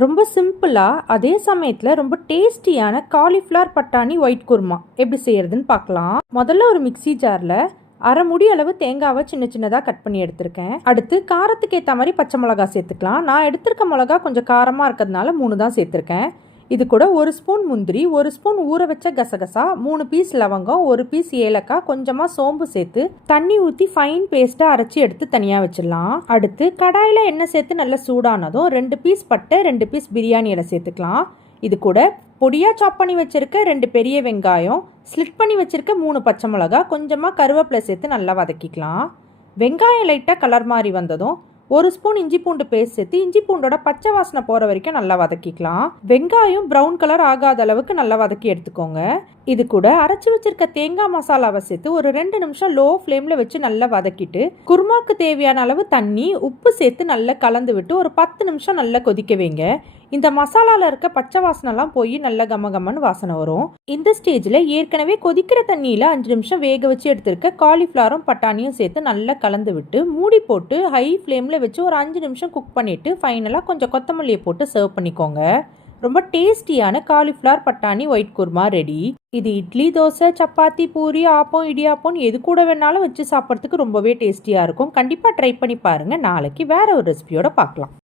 ரொம்ப சிம்பிளாக அதே சமயத்தில் ரொம்ப டேஸ்டியான காலிஃப்ளவர் பட்டாணி ஒயிட் குருமா எப்படி செய்யறதுன்னு பார்க்கலாம். முதல்ல ஒரு மிக்ஸி ஜாரில் அரை முடி அளவு தேங்காவை சின்ன சின்னதாக கட் பண்ணி எடுத்திருக்கேன். அடுத்து காரத்துக்கு ஏற்ற மாதிரி பச்சை மிளகா சேர்த்துக்கலாம். நான் எடுத்திருக்க மிளகா கொஞ்சம் காரமாக இருக்கிறதுனால 3 தான் சேர்த்துருக்கேன். இது கூட 1 ஸ்பூன் முந்திரி, 1 ஸ்பூன் ஊற வச்ச கசகசா, 3 பீஸ் லவங்கம், 1 பீஸ் ஏலக்காய், கொஞ்சமாக சோம்பு சேர்த்து தண்ணி ஊற்றி ஃபைன் பேஸ்ட்டாக அரைச்சி எடுத்து தனியாக வச்சிடலாம். அடுத்து கடாயில் எண்ணெய் சேர்த்து நல்லா சூடானதும் 2 பீஸ் பட்டை, 2 பீஸ் பிரியாணி இலை சேர்த்துக்கலாம். இது கூட பொடியாக சாப் பண்ணி வச்சுருக்க 2 பெரிய வெங்காயம், ஸ்லிட் பண்ணி வச்சுருக்க 3 பச்சை மிளகா, கொஞ்சமாக கருவேப்பிலை சேர்த்து நல்லா வதக்கிக்கலாம். வெங்காயம் லைட்டாக கலர் மாதிரி வந்ததும் 1 ஸ்பூன் இஞ்சி பூண்டு பேஸ்ட் சேர்த்து இஞ்சி பூண்டோட பச்சை வாசனை போகிற வரைக்கும் நல்லா வதக்கிக்கலாம். வெங்காயம் ப்ரௌன் கலர் ஆகாத அளவுக்கு நல்லா வதக்கி எடுத்துக்கோங்க. இது கூட அரைச்சி வச்சிருக்க தேங்காய் மசாலாவை சேர்த்து ஒரு 2 நிமிஷம் லோ ஃப்ளேமில் வச்சு நல்லா வதக்கிட்டு குருமாக்கு தேவையான அளவு தண்ணி, உப்பு சேர்த்து நல்லா கலந்து விட்டு ஒரு 10 நிமிஷம் நல்லா கொதிக்க வைங்க. இந்த மசாலாவில் இருக்க பச்சை வாசனைலாம் போய் நல்லா கமகமன்னு வாசனை வரும். இந்த ஸ்டேஜில் ஏற்கனவே கொதிக்கிற தண்ணியில் 5 நிமிஷம் வேக வச்சு எடுத்திருக்க காலிஃப்ளவரும் பட்டாணியும் சேர்த்து நல்லா கலந்து விட்டு மூடி போட்டு ஹை ஃப்ளேமில் வச்சு ஒரு 5 நிமிஷம் குக் பண்ணிவிட்டு ஃபைனலாக கொஞ்சம் கொத்தமல்லியை போட்டு சர்வ் பண்ணிக்கோங்க. ரொம்ப டேஸ்டியான காலிஃப்ளவர் பட்டாணி ஒயிட் குருமா ரெடி. இது இட்லி, தோசை, சப்பாத்தி, பூரி, ஆப்பம், இடியாப்பம் எது கூட வேணாலும் வச்சு சாப்பிட்றதுக்கு ரொம்பவே டேஸ்டியாக இருக்கும். கண்டிப்பாக ட்ரை பண்ணி பாருங்கள். நாளைக்கு வேற ஒரு ரெசிபியோட பார்க்கலாம்.